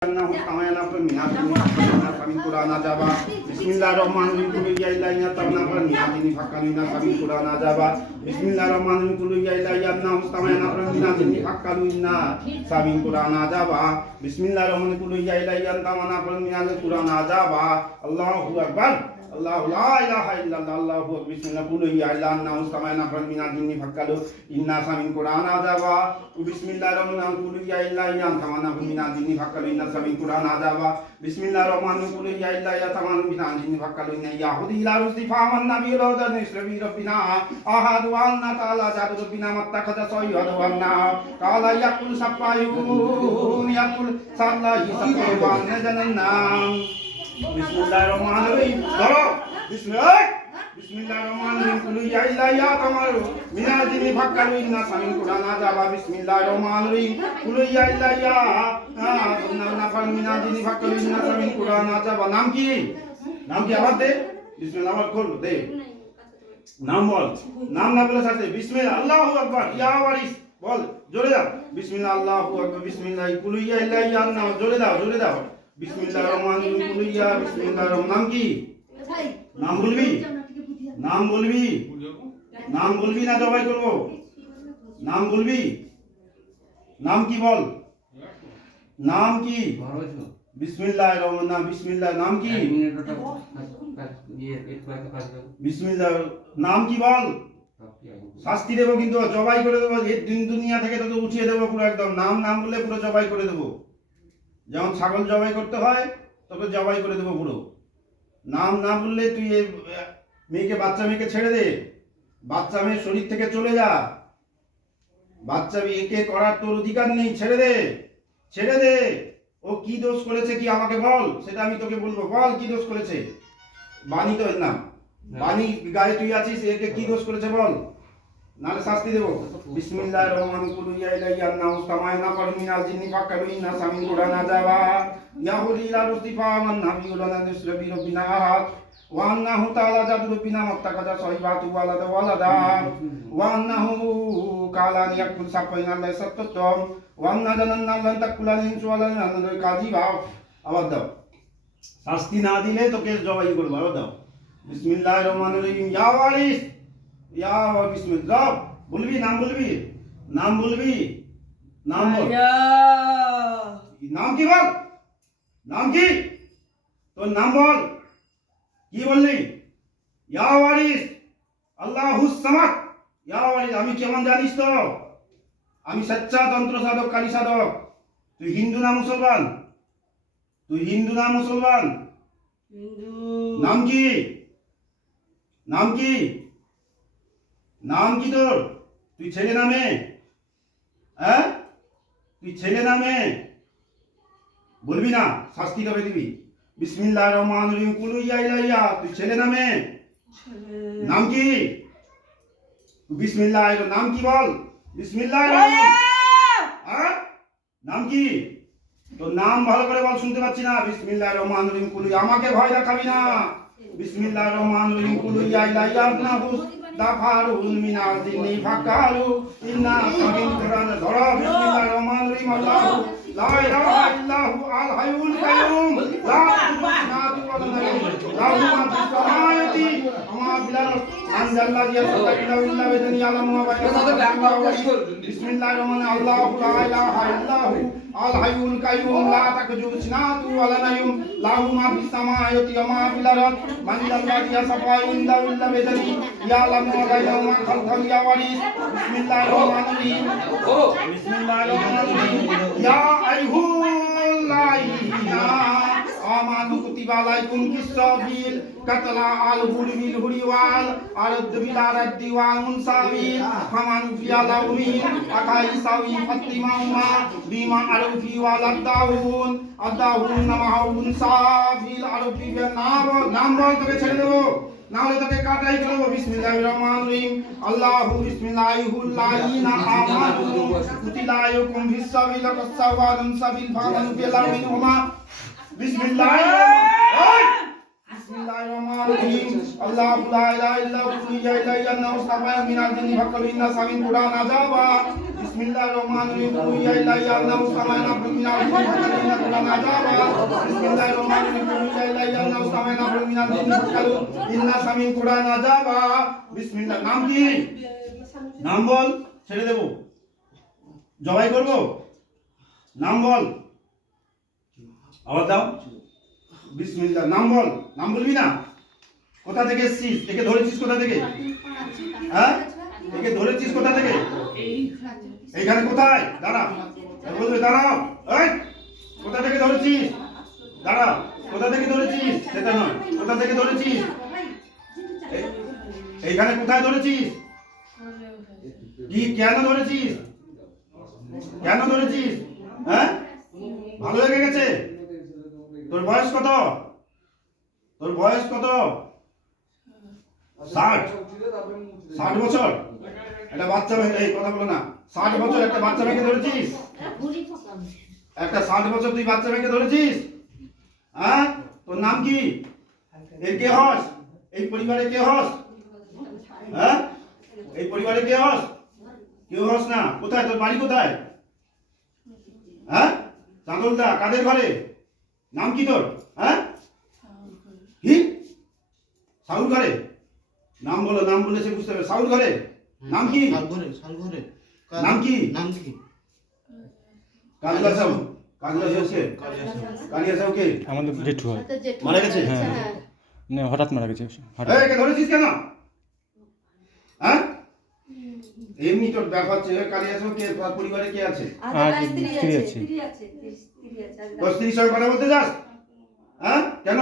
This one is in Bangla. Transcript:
Bismillahirrahmanirrahim. Kulu ya ilahi ta'ala minadini fakkalina sabil Qur'ana jaba. Bismillahirrahmanirrahim. Kulu ya ilahi anna mustamana minadini fakkalina sabil Qur'ana jaba. Bismillahirrahmanirrahim. Kulu ya ilahi anta mana minadini Qur'ana jaba. Allahu akbar. Allahu la ilaha illallah. Allahu akbar. Bismillah. Kulu ya ilahi anna mustamana minadini fakkalu inna sabil Qur'ana jaba. Bismillahirrahmanirrahim. Kulu ya ilahi anta mana minadini fakkalu inna sabil Qur'ana jaba. Bismillahirrahmanirrahim. Kulu ya ilahi anta mana minadini fakkalu inna yahudi ila rusdi faman nabi rodan israbi rabbina ahadu anna ta'ala jadu rabbina mattakhadha sayyadu anna qala yaqul sapayun yaqul sallahi sapawan janannam. Bismillahirrahmanirrahim. Bismillahirrahmanirrahim. Kulu ya ilahi atamaru minadini fakkalu inna samin Qur'ana jaba. Bismillahirrahmanirrahim. Kulu ya ilahi nafar minadini fakkalu inna samin Qur'ana jaba. নাম কি আবার দে বিসমিল্লাহ আবার করব দে নাম বল নাম না বলে সাথে বিসমিল্লাহ আল্লাহু আকবার ইয়া ওয়ারিস বল জোরে দাও বিসমিল্লাহ আল্লাহু আকবার বিসমিল্লাহ কুল ইয়া ইল্লাহি আন্না জোরে দাও বিসমিল্লাহির রহমানির রহিম কুল ইয়া বিসমিল্লাহির রহমান নাম কি নাম বলবি না জবাই করব নাম বলবি নাম কি বল নাম কি বিসমিল্লাহির রহমানির বিসমিল্লাহ নাম কি বিসমিল্লাহ নাম কি বল শাস্তি দেব কিন্তু জবাই করে দেব দুনিয়া থেকে তোকে উঠিয়ে দেব পুরো একদম নাম বলে পুরো জবাই করে দেব যেমন ছাগল জবাই করতে হয় তোকে জবাই করে দেব পুরো নাম না বললে তুই বাচ্চা মেয়েকে ছেড়ে দে বাচ্চা মেয়ের শরীর থেকে চলে যা বাচ্চা মেয়েকে করার তোর অধিকার নেই ছেড়ে দে ও কি দোষ করেছে কি আমাকে বল সেটা আমি তোকে বলবো বল কি দোষ করেছে বাণী তো নাম বাণী গায়ে তুই আছিস একে কি দোষ করেছে বল নালে শাস্তি দেব বিসমিল্লাহির রহমানির কুল ইয়া ইলাইহি আন্না মুস্তামাইনা ফারমিনাল জিন্নি ফাক্কালু ইন্না সামিন কুরআনা জাবা ইয়াহুদি ইলা রুস্তিফা মান নাবিয়ুলানা নিসরাবি রব্বিনা আহাদ ওয়া আন্নাহু তাআলা জাদু রব্বিনা মাত্তাকাদা সাহিবাতু ওয়ালাদা ওয়া আন্নাহু কালা ইয়াকুল সাফাইনা লা সাত্তাম ওয়া আন্না জানান্না লান তাকুলান ইনশাআল্লাহ আন্না কাযিবা আবার দাও শাস্তি না দিলে তোকে জবাই করব আবার দাও বিসমিল্লাহির রহমানির রহিম ইয়া ওয়ারিস ইয়া বিসমিল্লাহ বলবি নাম বল নাম কি বল নাম কি তোর নাম বল কি বললি ইয়া ওয়ারিস আল্লাহুস সামাদ ইয়া ওয়ারিস আমি কেমন জানিস তো আমি সচ্চা তন্ত্র সাধক কালী সাধক তুই হিন্দু না মুসলমান হিন্দু নাম কি তোর তুই ছেলে নামে বলবি না শাস্তি দেবে দিবি বিসমিল্লাহির রহমানির রহিম কুল ইয়া ইলাইয়া তুই ছেলে নামে নাম কি বিসমিল্লাহির নাম কি বল বিসমিল্লাহির নাম কি তোর নাম ভালো করে বল শুনতে পাচ্ছি না বিসমিল্লাহির রহমানির রহিম কুল আমাকে ভয় দেখাবি না বিসমিল্লাহির রহমানির রহিম কুল ইয়া ইলাইয়া নাহুস দাফারুন মিনাল জিন্নি ফাকালু ইন্না সামিন কুরআন ধরা বিসমিল্লাহির রহমানির রহিম আল্লাহু লা ইলাহা ইল্লাহু আল হাইয়ুল কাইয়ুম লা তুনাতু ওয়া লা লাহু মা ফিস সামায়াতি আমা বিলাল আনজাল্লাযী ইয়াসতাকিলু ইল্লা বিদানি আলামু ওয়া বিসমিল্লাহির রহমানির আল্লাহু লা ইলাহা ইল্লাহু আল হাইয়ুল কাইয়ুম লা তাকুজুবু সিনাতু ওয়া লা নায়ুম লাহু মা ফিস সামায়াতি ওয়া মা ফিল আরদ মানজাল্লাযী ইয়াসফাউ ইল্লা বিদানি ইয়ালামু ওয়া গায়রু মা খালকাল ইয়া ওয়ারিস বিসমিল্লাহির রহমানির রহিম ইয়া আইয়ুহাল্লাযীনা আমানু কুতিবা আলাইকুম কিসাবিল কাতলা আল হুরবিল হুরিওয়াল আরদ বিল আরদি ওয়াল মুনসাবিল ফামান ফিয়ালা উমিন আকাই সাউই ফাতিমাউমা বিমা আরফি ওয়াল আদাউন নামাউন সাবিল আরফি নাম বল তোকে ছেড়ে দেব না হলে তোকে কাটাই করব বিসমিল্লাহির রহমানির রহিম আল্লাহু বিসমিল্লাহিল্লাযীনা আমানু কুতিলা আলাইকুম ফিসাবিল কাসাওয়ালুন সাবিল ফামান ফিয়ালা উমিনহুমা বিসমিল্লাহির বিসমিল্লাহির রহমানির রহিম আল্লাহু লা ইলাহা ইল্লা হু ইয়া ইলাইহি মুস্তাফা মিনাল জিন্নি ফাক্কাল ইন্না সামিন কুরআন আযাবা বিসমিল্লাহির রহমানির রহিম ইয়া ইলাইহি মুস্তাফা মিনাল জিন্নি ফাক্কাল ইন্না কুরআন আযাবা বিসমিল্লাহির রহমানির রহিম ইয়া ইলাইহি মুস্তাফা মিনাল জিন্নি ফাক্কাল ইন্না সামিন কুরআন আযাবা বিসমিল্লাহ। নাম কি? নাম বল, ছেড়ে দেব, জবাই করব। নাম বল, আবার দাও। বিসমিল্লাহ। নাম বল। নাম বলবি না? কোথা থেকে এসেছিস? একে ধরেছিস কোথা থেকে? হ্যাঁ, একে ধরেছিস কোথা থেকে? এইখানে কোথায়? দাঁড়া, বলবে দাঁড়াও। এই, কোথা থেকে ধরেছিস? দাঁড়া, কোথা থেকে ধরেছিস? সেটা নয়, কোথা থেকে ধরেছিস? এইখানে কোথায় ধরেছিস? কি, কেন ধরেছিস? কেন ধরেছিস? হ্যাঁ, ভালো লেগে গেছে? তোর বয়স কত? তোর বয়স কত? 60 বছর? একটা বাচ্চা মেয়ে, এই কথা বলো না। 60 বছর একটা বাচ্চা মেয়েকে ধরেছিস? একটা 60 বছর তুই বাচ্চা মেয়েকে ধরেছিস? হ্যাঁ, তোর নাম কি? এর কে হস? এই পরিবারে কে হস? হ্যাঁ, এই পরিবারে কে হস? কেউ হস না। কোথায় তোর বাড়ি? কোথায়? হ্যাঁ, চাঁদলদা কাদের ঘরে? নাম কি তোর? হ্যাঁ, কি? সাউল ঘরে? নাম বলো, নাম বলে সে বুঝতে হবে। সাউল ঘরে? নাম কি? নাম কি? কাজলা সাউ। কাজলা সাউ কে? কালিয়া সাউ কে? আমাদের জেঠু হয়। মারা গেছে? হ্যাঁ, না হঠাৎ মারা গেছে। হঠাৎ। এই, কে ধরেছিস কেন? হ্যাঁ, এমনি তোর ব্যাপার হচ্ছে। কালিয়া সাউ কে? পরিবারে কে আছে? আর স্ত্রী আছে। তোর স্ত্রীর সঙ্গে কথা বলতে যাস? হ্যাঁ, কেন?